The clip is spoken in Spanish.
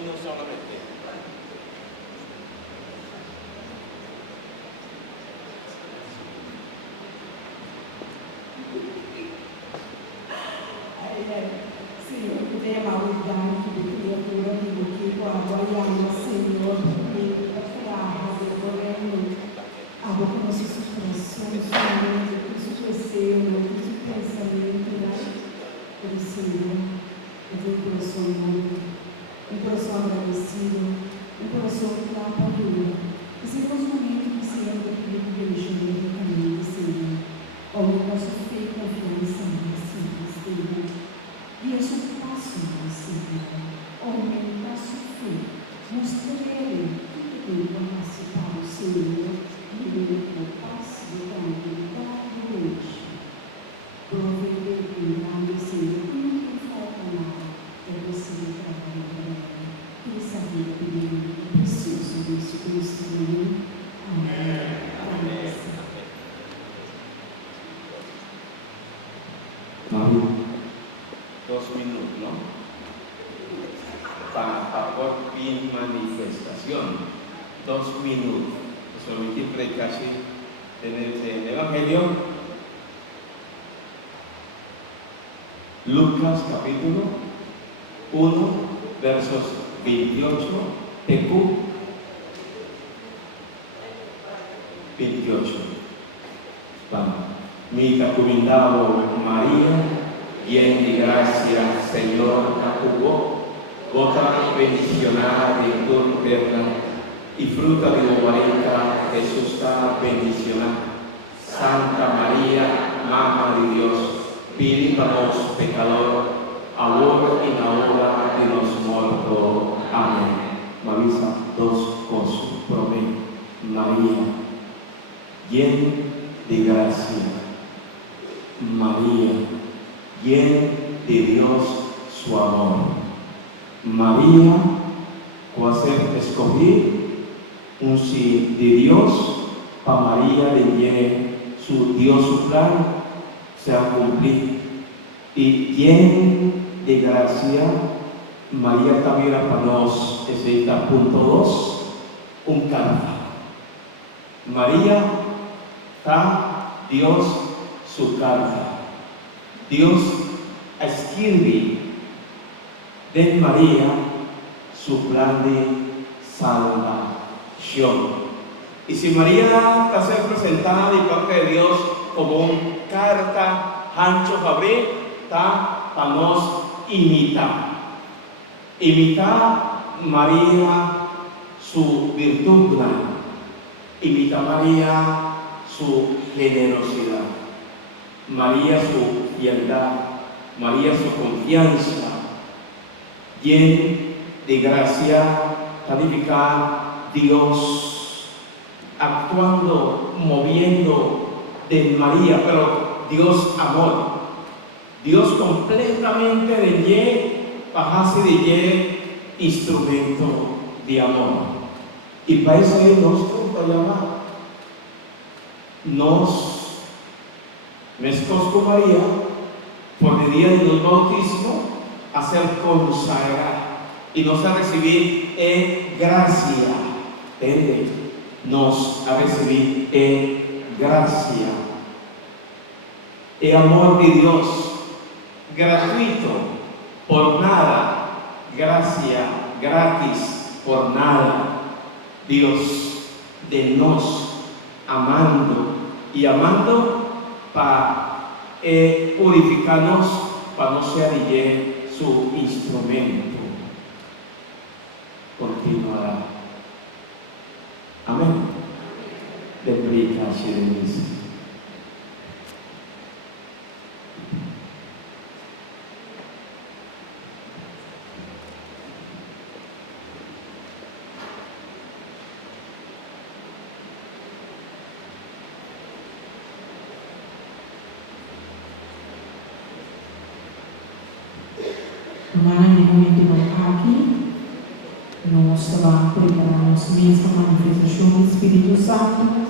minutos solamente. Senhor, que dê a maldade de criatura que guardamos, Senhor, porque adorando a boca dos nossos corações, Senhor, que isso cresceu, que isso pensamento, pelo Senhor, eu vou um coração novo, um coração agradecido, um coração que dá para Deus. E sempre os momentos que o Senhor vai pedir que deixe no caminho, Senhor, aumenta a sua fé e confiança em Senhor. E eu sou passo no Senhor, aumenta a sua fé, mostra Ele que Ele vai participar do Senhor, e Ele vai passo do caminho da noite. Provei Ele lá no Senhor, e não tem falta nada para você trabalhar para Ele. Ele sabia que Ele é precioso disso, Cristo, amém. Amém. Amém. 2 minutos, ¿no? Para por fin manifestación. 2 minutos. Solamente predicarse en el Evangelio. Lucas capítulo 1, versos 28, TQ 28. Vamos. Mi recomendado María, bien de gracia, Señor, Jacobo, gota bendicionada de tu perna, y fruta de tu marica, Jesús está bendicionada. Santa María, Mamá de Dios, pide para los pecadores, ahora y en la hora de los muertos. Amén. Marisa, 2 cosas. Promete, María, llena de gracia. María, llena de Dios su amor. María, va a ser escoger un sí de Dios, para María le llene su Dios su plan, se ha cumplido. Y llena de gracia, María también para nos, es punto 2, un carta. María está Dios su carta. Dios escribe de María su plan de salvación. Y si María va a ser presentada de parte de Dios como una carta, Hancho Fabré, está para nos imitar. Imitar María su virtud, imitar María su generosidad, María su fidelidad, María su confianza, llena de gracia, calificar Dios, actuando, moviendo de María, pero Dios amor, Dios completamente de lleno, bajarse de lleno, instrumento de amor. Y para eso nos toca llamar. Nos con María, por el día de los bautismos, a ser consagrada y nos a recibir en gracia. Nos a recibir en gracia. El amor de Dios, gratuito, por nada, gracia, gratis, por nada. Dios de nos amando y amando para purificarnos, para no ser su instrumento. Continuará. Amén. De predicaciones. Mas no momento não aqui, nós vamos preparar a mesma manifestação do Espírito Santo.